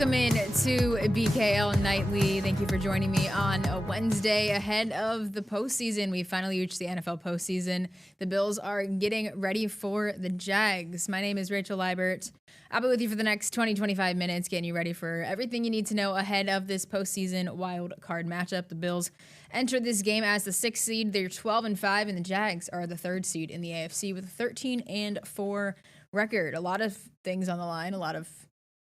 Welcome in to BKL Nightly. Thank you for joining me on a Wednesday ahead of the postseason. We finally reached the NFL postseason. The Bills are getting ready for the Jags. My name is Rachel Liebert. I'll be with you for the next 20-25 minutes, getting you ready for everything you need to know ahead of this postseason wild card matchup. The Bills enter this game as the 6th seed. They're 12-5, and the Jags are the 3rd seed in the AFC with a 13-4 record. A lot of things on the line, a lot of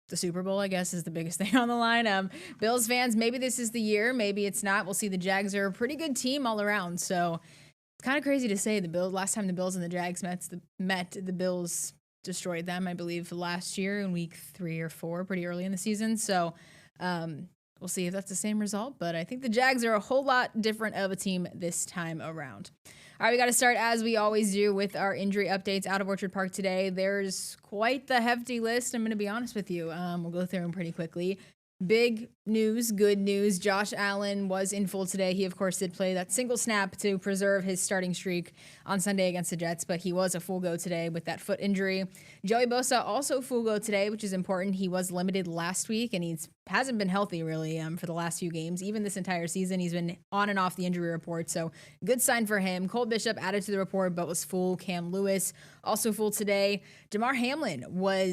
the Super Bowl, I guess, is the biggest thing on the line. Bills fans, maybe this is the year. Maybe it's not. We'll see. The Jags are a pretty good team all around. So it's kind of crazy to say the Bills. Last time the Bills and the Jags met, the Bills destroyed them, I believe, last year in week 3 or 4, pretty early in the season. So we'll see if that's the same result. But I think the Jags are a whole lot different of a team this time around. All right, we got to start, as we always do, with our injury updates out of Orchard Park today. There's quite the hefty list, I'm going to be honest with you. We'll go through them pretty quickly. Big news, good news. Josh Allen was in full today. He, of course, did play that single snap to preserve his starting streak on Sunday against the Jets, but he was a full go today with that foot injury. Joey Bosa also full go today, which is important. He was limited last week, and hasn't been healthy, really, for the last few games. Even this entire season, he's been on and off the injury report, so good sign for him. Cole Bishop added to the report, but was full. Cam Lewis also full today. Damar Hamlin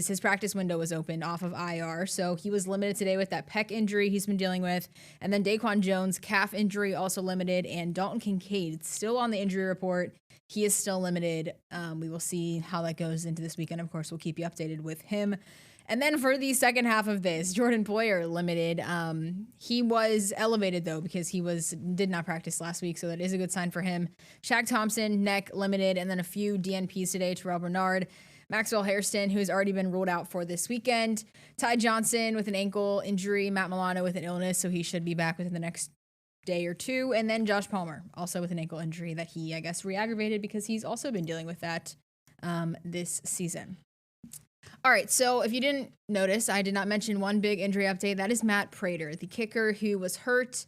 his practice window was opened off of IR, so he was limited today with that pec injury he's been dealing with. And then Daquan Jones, calf injury, also limited. And Dalton Kincaid, still on the injury report. He is still limited. We will see how that goes into this weekend. Of course, we'll keep you updated with him. And then for the second half of this, Jordan Poyer limited. He was elevated, though, because he did not practice last week, so that is a good sign for him. Shaq Thompson, neck limited, and then a few DNPs today. Terrell Bernard, Maxwell Hairston, who's already been ruled out for this weekend. Ty Johnson with an ankle injury. Matt Milano with an illness, so he should be back within the next day or two. And then Josh Palmer, also with an ankle injury that he, I guess, re-aggravated because he's also been dealing with that this season. All right, so if you didn't notice, I did not mention one big injury update. That is Matt Prater, the kicker who was hurt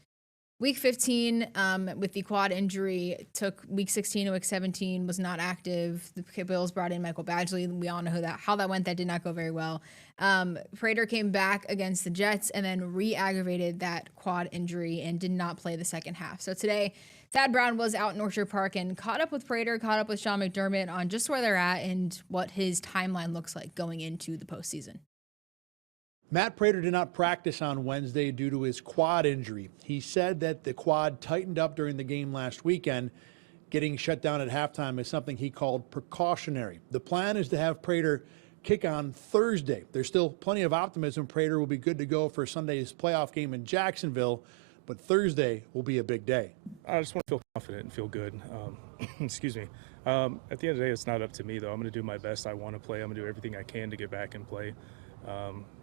Week 15 with the quad injury, took Week 16 to Week 17, was not active. The Bills brought in Michael Badgley. We all know how that went. That did not go very well. Prater came back against the Jets and then re-aggravated that quad injury and did not play the second half. So today, Thad Brown was out in Orchard Park and caught up with Prater, caught up with Sean McDermott on just where they're at and what his timeline looks like going into the postseason. Matt Prater did not practice on Wednesday due to his quad injury. He said that the quad tightened up during the game last weekend. Getting shut down at halftime is something he called precautionary. The plan is to have Prater kick on Thursday. There's still plenty of optimism Prater will be good to go for Sunday's playoff game in Jacksonville, but Thursday will be a big day. I just want to feel confident and feel good. Excuse me. At the end of the day, it's not up to me, though. I'm going to do my best. I want to play. I'm going to do everything I can to get back and play.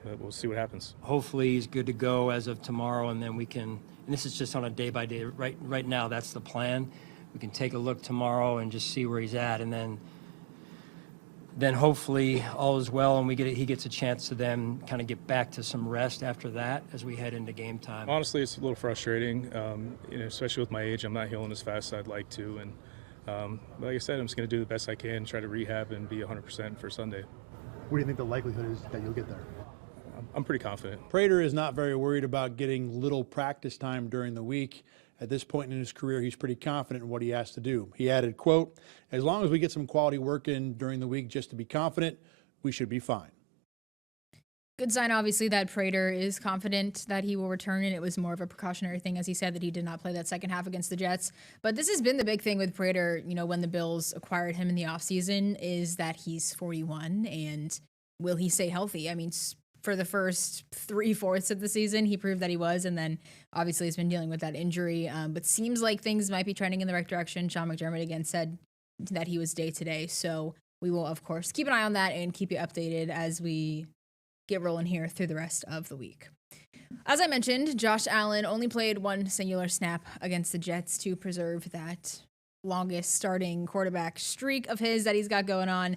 But we'll see what happens. Hopefully he's good to go as of tomorrow, and then we can, and this is just on a day-by-day, right now that's the plan. We can take a look tomorrow and just see where he's at, and then hopefully all is well, and he gets a chance to then kind of get back to some rest after that as we head into game time. Honestly, it's a little frustrating, especially with my age. I'm not healing as fast as I'd like to, and like I said, I'm just going to do the best I can, try to rehab and be 100% for Sunday. What do you think the likelihood is that you'll get there? I'm pretty confident. Prater is not very worried about getting little practice time during the week. At this point in his career, he's pretty confident in what he has to do. He added, quote, "As long as we get some quality work in during the week just to be confident, we should be fine." Good sign, obviously, that Prater is confident that he will return, and it was more of a precautionary thing, as he said, that he did not play that second half against the Jets. But this has been the big thing with Prater, when the Bills acquired him in the offseason, is that he's 41, and will he stay healthy? I mean, for the first 3/4 of the season, he proved that he was, and then obviously he's been dealing with that injury. But seems like things might be trending in the right direction. Sean McDermott again said that he was day-to-day, so we will, of course, keep an eye on that and keep you updated as we get rolling here through the rest of the week. As I mentioned, Josh Allen only played one singular snap against the Jets to preserve that longest starting quarterback streak of his that he's got going on.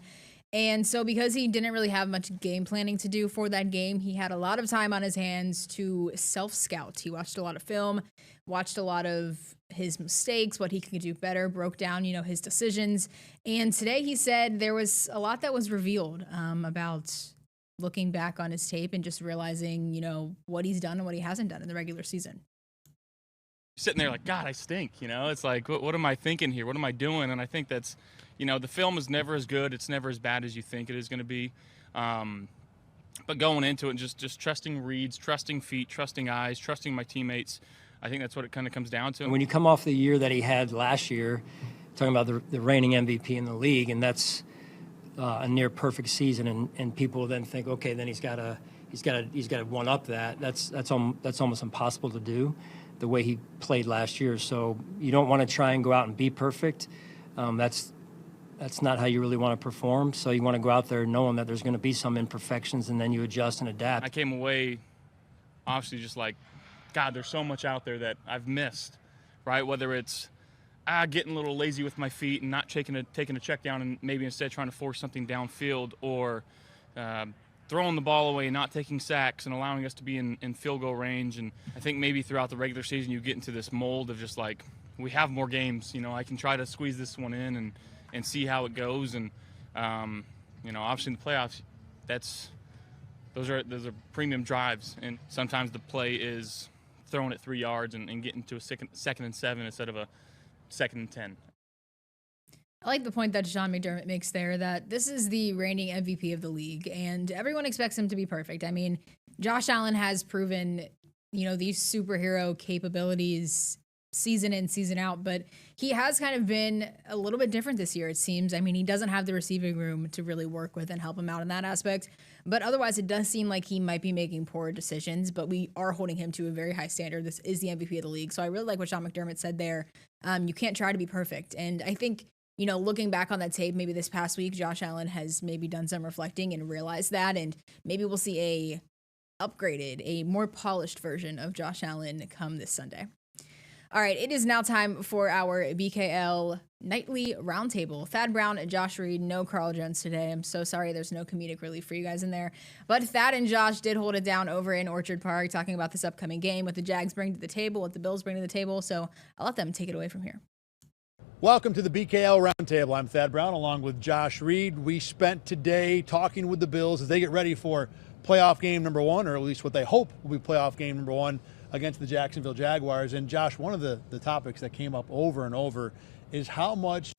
And so because he didn't really have much game planning to do for that game, he had a lot of time on his hands to self-scout. He watched a lot of film, watched a lot of his mistakes, what he could do better, broke down, his decisions. And today he said there was a lot that was revealed about looking back on his tape and just realizing, what he's done and what he hasn't done in the regular season? Sitting there like, God, I stink, It's like, what am I thinking here? What am I doing? And I think that's, the film is never as good. It's never as bad as you think it is going to be. But going into it, just trusting reads, trusting feet, trusting eyes, trusting my teammates, I think that's what it kind of comes down to. When you come off the year that he had last year, talking about the reigning MVP in the league, and that's a near perfect season, and people then think, okay, then he's got to one up that. That's almost impossible to do, the way he played last year. So you don't want to try and go out and be perfect. That's not how you really want to perform. So you want to go out there knowing that there's going to be some imperfections, and then you adjust and adapt. I came away obviously just like, God, there's so much out there that I've missed, right? Whether it's getting a little lazy with my feet and not taking a check down and maybe instead trying to force something downfield, or throwing the ball away and not taking sacks and allowing us to be in field goal range. And I think maybe throughout the regular season you get into this mold of just like, we have more games, I can try to squeeze this one in and see how it goes. And obviously in the playoffs, those are premium drives, and sometimes the play is throwing it 3 yards and getting to a second and 7 instead of a 2nd and 10. I like the point that Sean McDermott makes there, that this is the reigning MVP of the league, and everyone expects him to be perfect. I mean, Josh Allen has proven, these superhero capabilities season in, season out, but he has kind of been a little bit different this year, it seems. I mean, he doesn't have the receiving room to really work with and help him out in that aspect, but otherwise it does seem like he might be making poor decisions, but we are holding him to a very high standard. This is the MVP of the league. So I really like what Sean McDermott said there. You can't try to be perfect. And I think, looking back on that tape, maybe this past week, Josh Allen has maybe done some reflecting and realized that, and maybe we'll see a more polished version of Josh Allen come this Sunday. All right, it is now time for our BKL Nightly Roundtable. Thad Brown and Josh Reed, no Carl Jones today. I'm so sorry there's no comedic relief for you guys in there. But Thad and Josh did hold it down over in Orchard Park, talking about this upcoming game, what the Jags bring to the table, what the Bills bring to the table. So I'll let them take it away from here. Welcome to the BKL Roundtable. I'm Thad Brown along with Josh Reed. We spent today talking with the Bills as they get ready for playoff game number 1, or at least what they hope will be playoff game number 1 against the Jacksonville Jaguars. And Josh, one of the topics that came up over and over is how much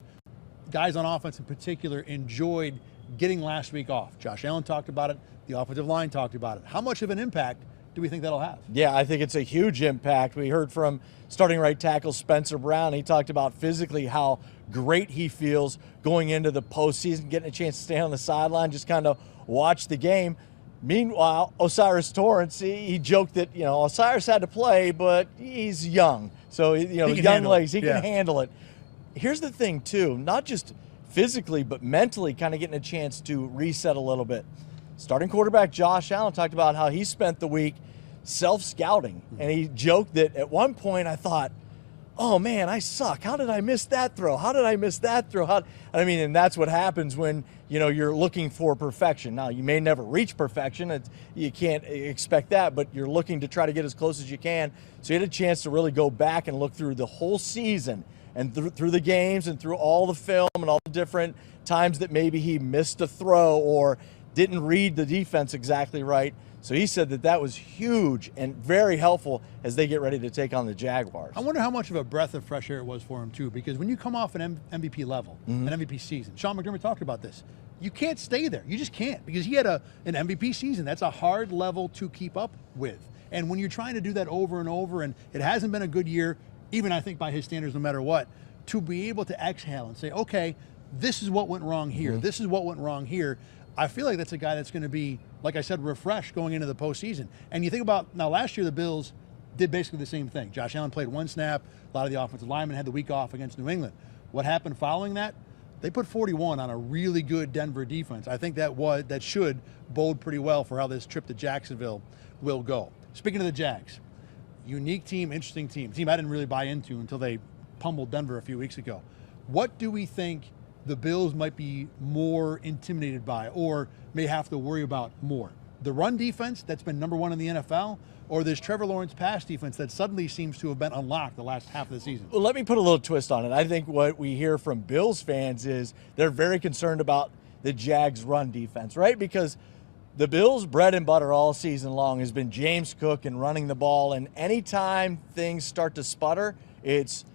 guys on offense in particular enjoyed getting last week off. Josh Allen talked about it. The offensive line talked about it. How much of an impact do we think that'll have? Yeah, I think it's a huge impact. We heard from starting right tackle Spencer Brown. He talked about physically how great he feels going into the postseason, getting a chance to stay on the sideline, just kind of watch the game. Meanwhile, Osiris Torrance, he joked that, Osiris had to play, but he's young. So, young legs, he can handle it. Here's the thing, too, not just physically, but mentally kind of getting a chance to reset a little bit. Starting quarterback Josh Allen talked about how he spent the week self-scouting, and he joked that at one point I thought, oh man, I suck. How did I miss that throw? How did I miss that throw? And that's what happens when, you're looking for perfection. Now, you may never reach perfection. You can't expect that, but you're looking to try to get as close as you can. So you had a chance to really go back and look through the whole season and through the games and through all the film and all the different times that maybe he missed a throw or didn't read the defense exactly right. So he said that was huge and very helpful as they get ready to take on the Jaguars. I wonder how much of a breath of fresh air it was for him, too, because when you come off an MVP level, an MVP season, Sean McDermott talked about this, you can't stay there. You just can't, because he had an MVP season. That's a hard level to keep up with. And when you're trying to do that over and over, and it hasn't been a good year, even I think by his standards, no matter what, to be able to exhale and say, okay, this is what went wrong here. This is what went wrong here. I feel like that's a guy that's going to be, like I said, refreshed going into the postseason. And you think about, now last year the Bills did basically the same thing. Josh Allen played 1 snap. A lot of the offensive linemen had the week off against New England. What happened following that? They put 41 on a really good Denver defense. I think that should bode pretty well for how this trip to Jacksonville will go. Speaking of the Jags, unique team, interesting team I didn't really buy into until they pummeled Denver a few weeks ago. What do we think the Bills might be more intimidated by or may have to worry about more? The run defense that's been number 1 in the NFL, or this Trevor Lawrence pass defense that suddenly seems to have been unlocked the last half of the season? Well, let me put a little twist on it. I think what we hear from Bills fans is they're very concerned about the Jags run defense, right? Because The Bills' bread and butter all season long has been James Cook and running the ball, and anytime things start to sputter, it's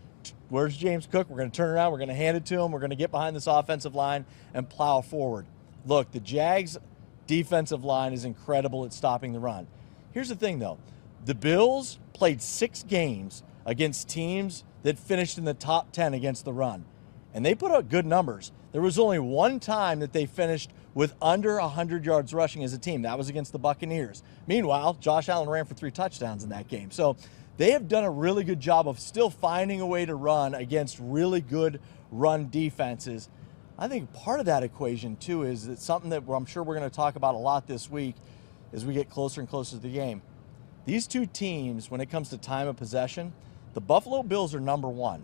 where's James Cook? We're going to turn around, we're going to hand it to him, we're going to get behind this offensive line and plow forward. Look, the Jags' defensive line is incredible at stopping the run. Here's the thing, though. The Bills played 6 games against teams that finished in the top 10 against the run, and they put up good numbers. There was only one time that they finished with under 100 yards rushing as a team. That was against the Buccaneers. Meanwhile, Josh Allen ran for 3 touchdowns in that game. So they have done a really good job of still finding a way to run against really good run defenses. I think part of that equation, too, is that something that I'm sure we're going to talk about a lot this week as we get closer and closer to the game. These two teams, when it comes to time of possession, the Buffalo Bills are number 1.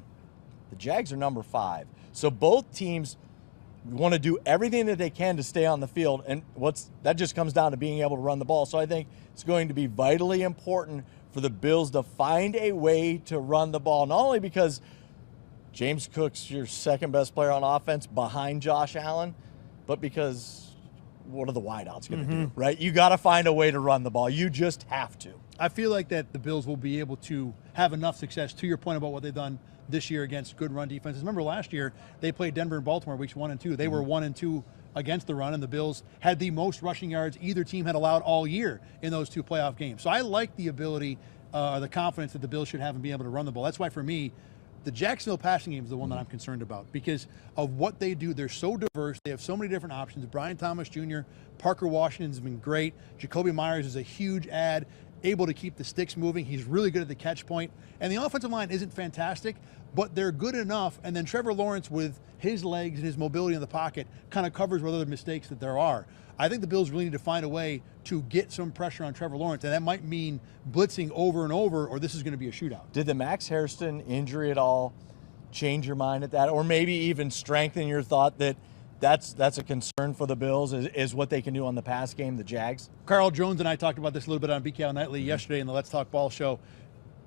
The Jags are number 5. So both teams want to do everything that they can to stay on the field, and that just comes down to being able to run the ball. So I think it's going to be vitally important for the Bills to find a way to run the ball, not only because James Cook's your second best player on offense behind Josh Allen, but because what are the wideouts going to do, right? You got to find a way to run the ball. You just have to. I feel like that the Bills will be able to have enough success, to your point about what they've done this year against good run defenses. Remember last year, they played Denver and Baltimore weeks 1 and 2. They were 1 and 2 against the run, and the Bills had the most rushing yards either team had allowed all year in those 2 playoff games. So I like the ability, the confidence that the Bills should have in being able to run the ball. That's why, for me, the Jacksonville passing game is the one that I'm concerned about because of what they do. They're so diverse. They have so many different options. Brian Thomas Jr., Parker Washington's been great. Jacoby Myers is a huge add, able to keep the sticks moving. He's really good at the catch point. And the offensive line isn't fantastic, but they're good enough. And then Trevor Lawrence, with his legs and his mobility in the pocket, kind of covers what other mistakes that there are. I think the Bills really need to find a way to get some pressure on Trevor Lawrence, and that might mean blitzing over and over, or this is going to be a shootout. Did the Max Hairston injury at all change your mind at that, or maybe even strengthen your thought that that's a concern for the Bills, is what they can do on the pass game, the Jags? Carl Jones and I talked about this a little bit on BKL Nightly yesterday in the Let's Talk Ball show.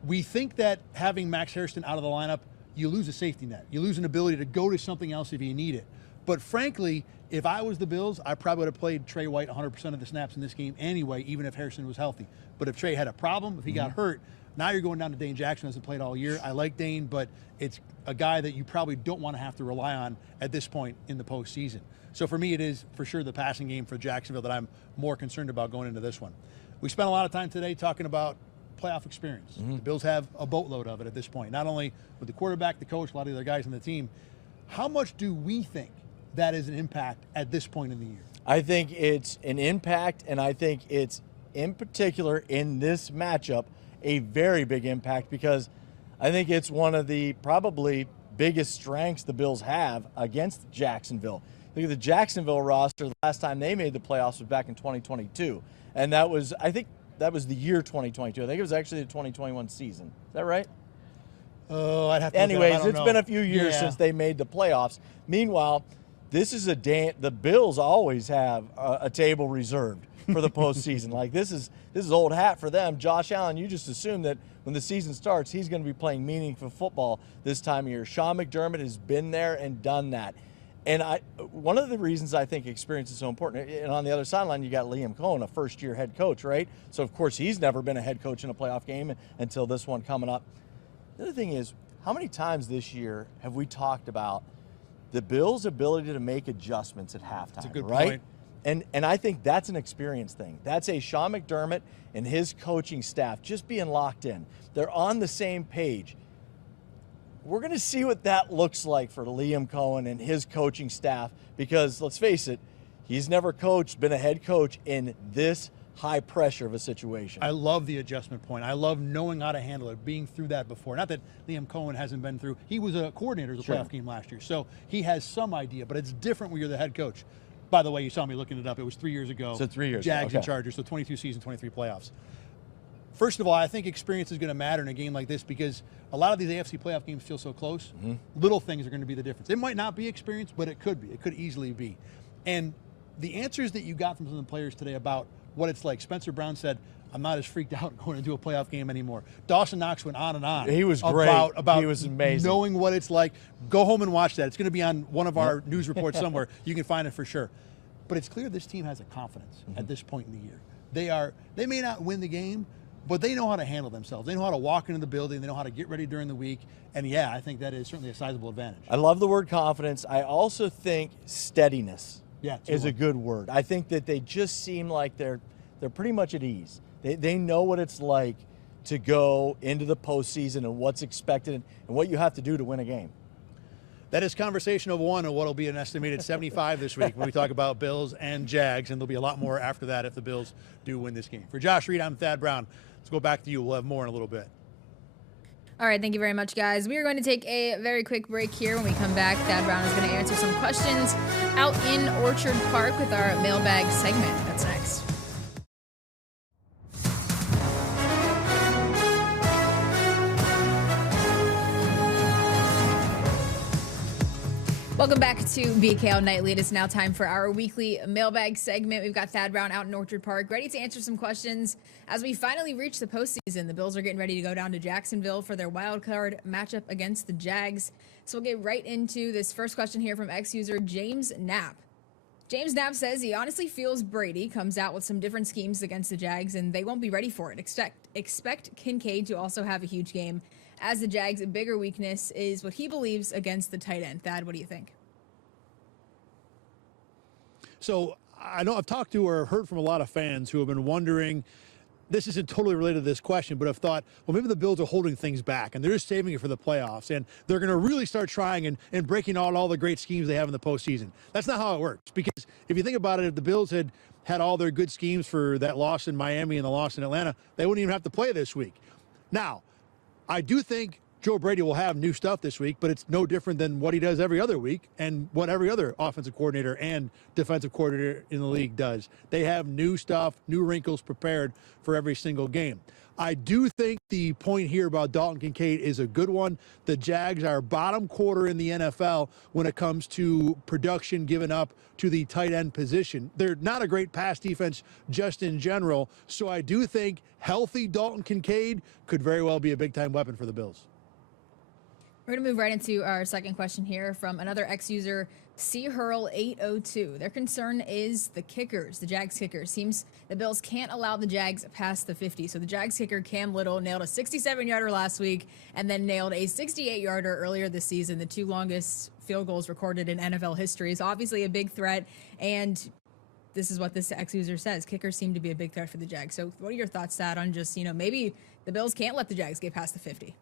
We think that having Max Hairston out of the lineup, you lose a safety net. You lose an ability to go to something else if you need it. But frankly, if I was the Bills, I probably would have played Trey White 100% of the snaps in this game anyway, even if Hairston was healthy. But if Trey had a problem, if he got hurt, now you're going down to Dane Jackson, who hasn't played all year. I like Dane, but it's a guy that you probably don't want to have to rely on at this point in the postseason. So for me, it is for sure the passing game for Jacksonville that I'm more concerned about going into this one. We spent a lot of time today talking about playoff experience. The Bills have a boatload of it at this point, not only with the quarterback, the coach, a lot of the other guys on the team. How much do we think that is an impact at this point in the year? I think it's an impact, and I think it's, in particular, in this matchup, a very big impact, because I think it's one of the probably biggest strengths the Bills have against Jacksonville. Look at the Jacksonville roster. The last time they made the playoffs was back in 2022, and that was, I think, that was the year 2022. I think it was actually the 2021 season. Is that right? Oh, I'd have to. Anyways, it's been a few years since they made the playoffs. Meanwhile, this is the Bills always have a table reserved for the postseason. Like this is old hat for them. Josh Allen, you just assume that when the season starts, he's going to be playing meaningful football this time of year. Sean McDermott has been there and done that. And one of the reasons I think experience is so important, and on the other sideline, you got Liam Cohen, a first-year head coach, right? So, of course, he's never been a head coach in a playoff game until this one coming up. The other thing is, how many times this year have we talked about the Bills' ability to make adjustments at halftime, That's a good right? point. And I think that's an experience thing. That's a Sean McDermott and his coaching staff just being locked in. They're on the same page. We're going to see what that looks like for Liam Cohen and his coaching staff, because let's face it, he's never been a head coach in this high pressure of a situation. I love the adjustment point. I love knowing how to handle it, being through that before. Not that Liam Cohen hasn't been through. He was a coordinator of the playoff game last year, so he has some idea, but it's different when you're the head coach. By the way, you saw me looking it up. It was 3 years ago. So 3 years Jags ago. and Chargers, so 22 seasons, 23 playoffs. First of all, I think experience is going to matter in a game like this because a lot of these AFC playoff games feel so close. Little things are going to be the difference. It might not be experience, but it could be. It could easily be. And the answers that you got from some of the players today about what it's like. Spencer Brown said, I'm not as freaked out going into a playoff game anymore. Dawson Knox went on and on. He was great. About he was amazing. Knowing what it's like. Go home and watch that. It's going to be on one of our news reports somewhere. You can find it for sure. but it's clear this team has a confidence at this point in the year. They may not win the game, but they know how to handle themselves. They know how to walk into the building. They know how to get ready during the week. And yeah, I think that is certainly a sizable advantage. I love the word confidence. I also think steadiness is a good word. I think that they just seem like they're pretty much at ease. They know what it's like to go into the postseason and what's expected and what you have to do to win a game. That is conversation of one of what will be an estimated 75 this week when we talk about Bills and Jags, and there'll be a lot more after that if the Bills do win this game. For Josh Reed, I'm Thad Brown. Let's go back to you. We'll have more in a little bit. All right, thank you very much, guys. We are going to take a very quick break here. When we come back, Thad Brown is going to answer some questions out in Orchard Park with our mailbag segment. That's next. Welcome back to BKL Nightly. It is now time for our weekly mailbag segment. We've got Thad Brown out in Orchard Park, ready to answer some questions as we finally reach the postseason. The Bills are getting ready to go down to Jacksonville for their wild card matchup against the Jags. So we'll get right into this first question here from ex-user James Knapp. James Knapp says he honestly feels Brady comes out with some different schemes against the Jags and they won't be ready for it. Expect Kincaid to also have a huge game, as the Jags' bigger weakness is what he believes against the tight end. Thad, what do you think? So I know I've talked to or heard from a lot of fans who have been wondering, this isn't totally related to this question, but have thought, well, maybe the Bills are holding things back and they're just saving it for the playoffs and they're going to really start trying and breaking out all the great schemes they have in the postseason. That's not how it works, because if you think about it, if the Bills had all their good schemes for that loss in Miami and the loss in Atlanta, they wouldn't even have to play this week. Now, I do think Joe Brady will have new stuff this week, but it's no different than what he does every other week and what every other offensive coordinator and defensive coordinator in the league does. They have new stuff, new wrinkles prepared for every single game. I do think the point here about Dalton Kincaid is a good one. The Jags are bottom quarter in the NFL when it comes to production given up to the tight end position. They're not a great pass defense just in general, so I do think healthy Dalton Kincaid could very well be a big-time weapon for the Bills. We're going to move right into our second question here from another ex-user, CHurl802. Their concern is the kickers, the Jags kickers. Seems the Bills can't allow the Jags past the 50. So the Jags kicker, Cam Little, nailed a 67-yarder last week and then nailed a 68-yarder earlier this season, the two longest field goals recorded in NFL history. So obviously a big threat, and this is what this ex-user says. Kickers seem to be a big threat for the Jags. So what are your thoughts, Thad, on just, maybe the Bills can't let the Jags get past the 50?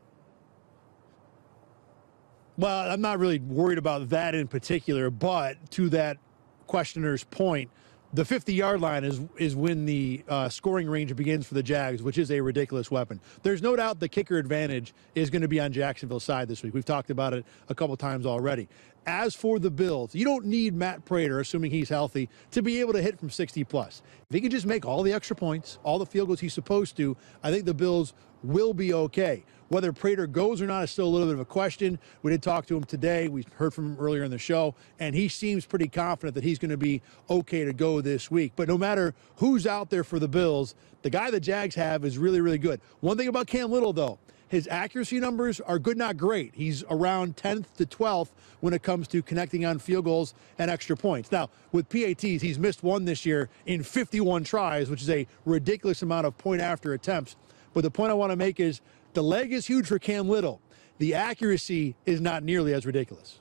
Well, I'm not really worried about that in particular, but to that questioner's point, the 50-yard line is when the scoring range begins for the Jags, which is a ridiculous weapon. There's no doubt the kicker advantage is going to be on Jacksonville's side this week. We've talked about it a couple times already. As for the Bills, you don't need Matt Prater, assuming he's healthy, to be able to hit from 60-plus. If he can just make all the extra points, all the field goals he's supposed to, I think the Bills will be okay. Whether Prater goes or not is still a little bit of a question. We did talk to him today. We heard from him earlier in the show, and he seems pretty confident that he's going to be okay to go this week. But no matter who's out there for the Bills, the guy the Jags have is really, really good. One thing about Cam Little, though, his accuracy numbers are good, not great. He's around 10th to 12th when it comes to connecting on field goals and extra points. Now, with PATs, he's missed one this year in 51 tries, which is a ridiculous amount of point-after attempts. But the point I want to make is the leg is huge for Cam Little. The accuracy is not nearly as ridiculous.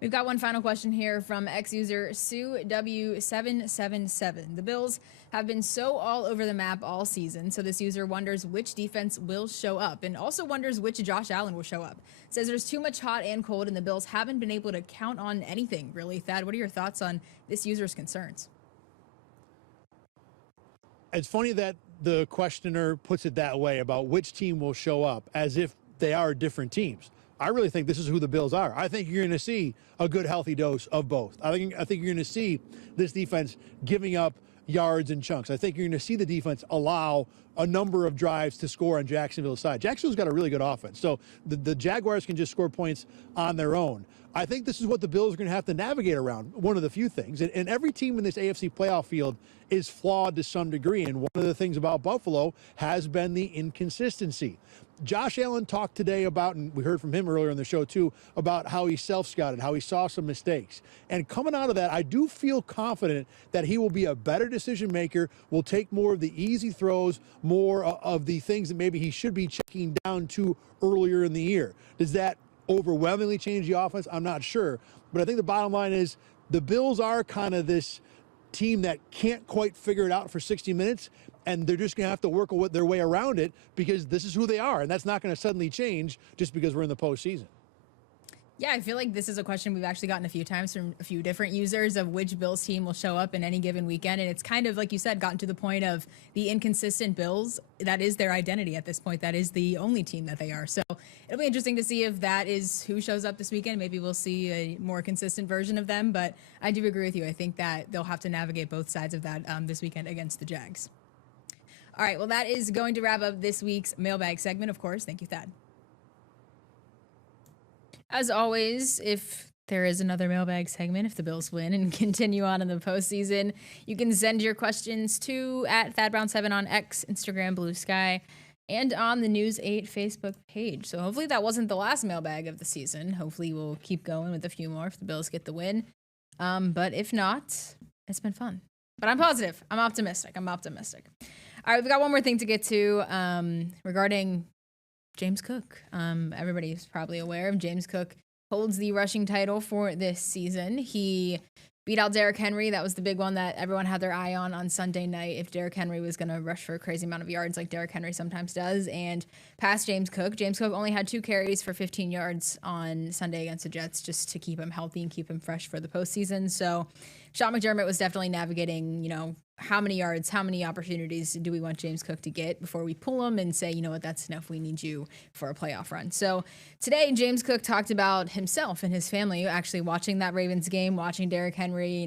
We've got one final question here from ex-user SueW777. The Bills have been so all over the map all season, so this user wonders which defense will show up and also wonders which Josh Allen will show up. Says there's too much hot and cold and the Bills haven't been able to count on anything, really. Thad, what are your thoughts on this user's concerns? It's funny that the questioner puts it that way about which team will show up, as if they are different teams. I really think this is who the Bills are. I think you're going to see a good, healthy dose of both. I think you're going to see this defense giving up yards and chunks. I think you're going to see the defense allow a number of drives to score on Jacksonville's side. Jacksonville's got a really good offense, so the Jaguars can just score points on their own. I think this is what the Bills are going to have to navigate around, one of the few things. And every team in this AFC playoff field is flawed to some degree. And one of the things about Buffalo has been the inconsistency. Josh Allen talked today about, and we heard from him earlier in the show too, about how he self-scouted, how he saw some mistakes. And coming out of that, I do feel confident that he will be a better decision maker, will take more of the easy throws, more of the things that maybe he should be checking down to earlier in the year. Does that overwhelmingly change the offense? I'm not sure. But I think the bottom line is the Bills are kind of this team that can't quite figure it out for 60 minutes, and they're just going to have to work their way around it because this is who they are, and that's not going to suddenly change just because we're in the postseason. Yeah, I feel like this is a question we've actually gotten a few times from a few different users of which Bills team will show up in any given weekend. And it's kind of, like you said, gotten to the point of the inconsistent Bills. That is their identity at this point. That is the only team that they are. So it'll be interesting to see if that is who shows up this weekend. Maybe we'll see a more consistent version of them. But I do agree with you. I think that they'll have to navigate both sides of that this weekend against the Jags. All right, well, that is going to wrap up this week's mailbag segment, of course. Thank you, Thad. As always, if there is another mailbag segment, if the Bills win and continue on in the postseason, you can send your questions to @ThadBrown7 on X, Instagram, Blue Sky, and on the News 8 Facebook page. So hopefully that wasn't the last mailbag of the season. Hopefully we'll keep going with a few more if the Bills get the win. But if not, it's been fun. But I'm positive. I'm optimistic. All right, we've got one more thing to get to regarding James Cook. Everybody's probably aware of James Cook holds the rushing title for this season. He beat out Derrick Henry. That was the big one that everyone had their eye on Sunday night. If Derrick Henry was going to rush for a crazy amount of yards like Derrick Henry sometimes does, and passed James Cook. James Cook only had 2 carries for 15 yards on Sunday against the Jets just to keep him healthy and keep him fresh for the postseason. So Sean McDermott was definitely navigating, how many yards, how many opportunities do we want James Cook to get before we pull him and say, you know what, that's enough. We need you for a playoff run. So today, James Cook talked about himself and his family actually watching that Ravens game, watching Derrick Henry,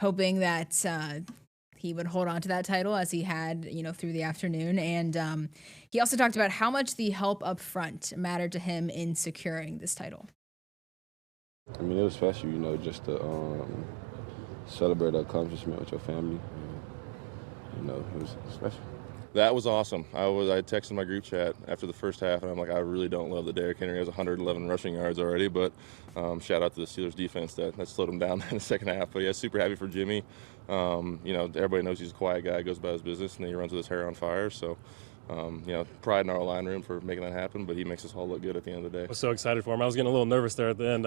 hoping that he would hold on to that title as he had, through the afternoon. And he also talked about how much the help up front mattered to him in securing this title. I mean, it was special, just to celebrate the accomplishment with your family. It was special. That was awesome. I texted my group chat after the first half, and I'm like, I really don't love that Derrick Henry has 111 rushing yards already, but shout out to the Steelers defense that slowed him down in the second half. But yeah, super happy for Jimmy. Everybody knows he's a quiet guy, goes about his business, and then he runs with his hair on fire. So, pride in our line room for making that happen, but he makes us all look good at the end of the day. I was so excited for him. I was getting a little nervous there at the end.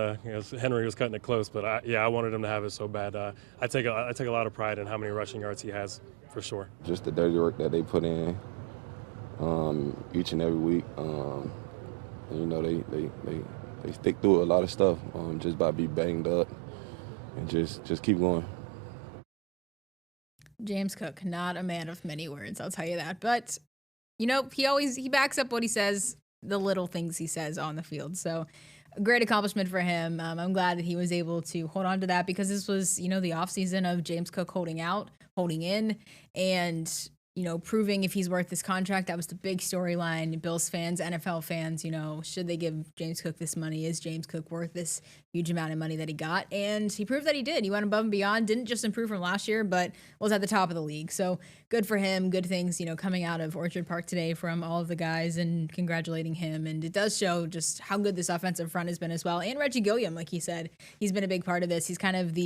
Henry was cutting it close, but I wanted him to have it so bad. I take a lot of pride in how many rushing yards he has, for sure. Just the dirty work that they put in each and every week. They stick through a lot of stuff just by being banged up and just keep going. James Cook, not a man of many words, I'll tell you that. But he backs up what he says, the little things he says on the field. So a great accomplishment for him. I'm glad that he was able to hold on to that because this was, the offseason of James Cook holding in, and, proving if he's worth this contract. That was the big storyline. Bills fans, NFL fans, should they give James Cook this money? Is James Cook worth this huge amount of money that he got? And he proved that he did. He went above and beyond, didn't just improve from last year, but was at the top of the league. So good for him. Good things, coming out of Orchard Park today from all of the guys and congratulating him. And it does show just how good this offensive front has been as well. And Reggie Gilliam, like he said, he's been a big part of this. He's kind of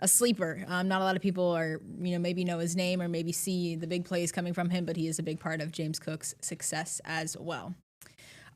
a sleeper. Not a lot of people are, maybe know his name or maybe see the big plays coming from him, but he is a big part of James Cook's success as well.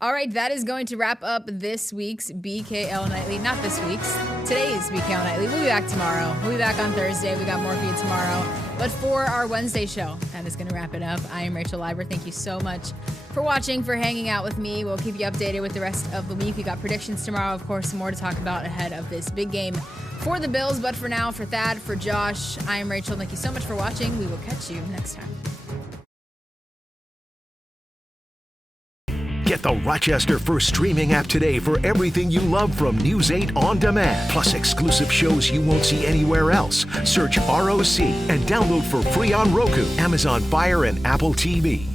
All right, that is going to wrap up this week's BKL Nightly. Not this week's, today's BKL Nightly. We'll be back tomorrow. We'll be back on Thursday. We got more for you tomorrow. But for our Wednesday show, that is going to wrap it up. I am Rachel Leiber. Thank you so much for watching, for hanging out with me. We'll keep you updated with the rest of the week. We got predictions tomorrow, of course, some more to talk about ahead of this big game for the Bills. But for now, for Thad, for Josh, I am Rachel. Thank you so much for watching. We will catch you next time. Get the Rochester First streaming app today for everything you love from News 8 On Demand, plus exclusive shows you won't see anywhere else. Search ROC and download for free on Roku, Amazon Fire, and Apple TV.